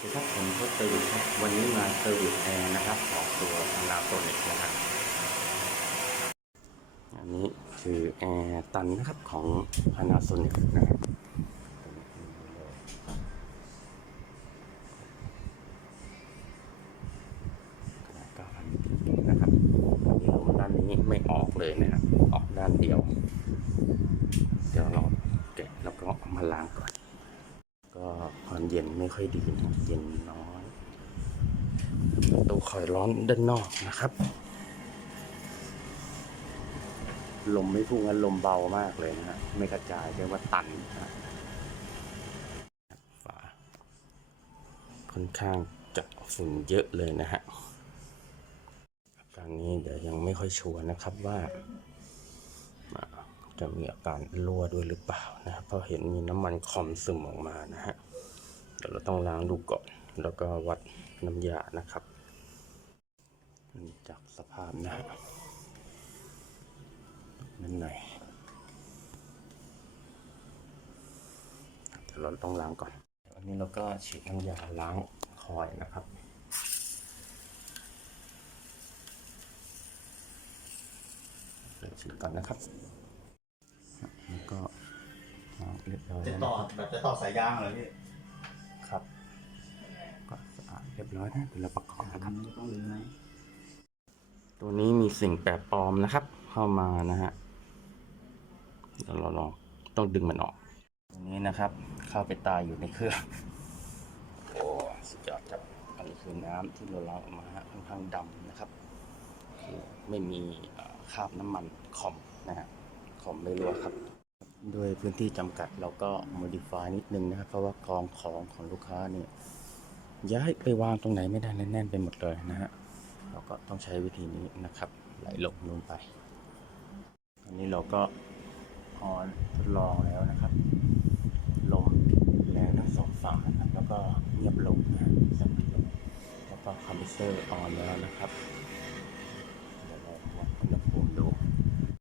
สวัสดีครับผมโค้ชเซอร์วิสครับวันนี้มาเซอร์วิสแอร์นะครับของตัวนาโซนิกนะครับอันนี้คือแอร์ตันนะครับของ Panasonic นะครับก็อันนะครับอันนี้ลมด้านนี้ไม่ออกเลยนะครับ ออกด้านเดียว เดี๋ยวเราแกะแล้วก็มาล้างก่อน ก็ความเย็นไม่ค่อยดีนะเย็นน้อยตูคอยร้อนด้านนอกนะครับ ลมไม่พุ่งกันลมเบามากเลยนะฮะไม่กระจายเรียกว่าตันนะฝาค่อนข้างจะฝุ่นเยอะเลยนะฮะการนี้เดี๋ยวยังไม่ค่อยชัวร์นะครับว่า จะมีอาการรั่วด้วยหรือเปล่านะครับเพราะเห็นมีน้ำมันคอมซึมออกมานะฮะเดี๋ยวเราต้องล้างดูก่อน แล้วก็วัดน้ำยานะครับจากสภาพนะฮะนิดหน่อยเดี๋ยวเราต้องล้างก่อน อันนี้เราก็ฉีดน้ำยาล้างคอยนะครับเดี๋ยวฉีดก่อนนะครับ เรียบร้อยจะแล้วต่อนะครับแบบจะต่อสายยางเหรอพี่ครับ ก็สะอาดเรียบร้อยนะเดี๋ยวเราประกอบนะครับ ต้องรื้อไหมตัวนี้มีสิ่งแปลกปลอมนะครับ เข้ามานะฮะเดี๋ยวเราลองต้องดึงมันออกตัวนี้นะครับเข้าไปตายอยู่ในเครื่องโอ้สุดยอดครับอันนี้คือน้ำที่เราล้างออกมาฮะค่อนข้างดำนะครับคือไม่มีเอ่อคราบน้ำมันคอมนะฮะคอมไม่รั่วครับ ด้วยพื้นที่จำกัดเราก็ modify นิดนึงนะครับเพราะว่ากองของของลูกค้าเนี่ยย้ายไปวางตรงไหนไม่ได้แน่นๆไปหมดเลยนะฮะเราก็ต้องใช้วิธีนี้นะครับ ไหลลงลงไปอันนี้เราก็ออนทดลองแล้วนะครับ ลมแรงทั้งสองฝั่งนะครับแล้วก็เงียบลงนะฮะสงบลงแล้วก็คอมเพรสเซอร์ออนแล้วนะครับ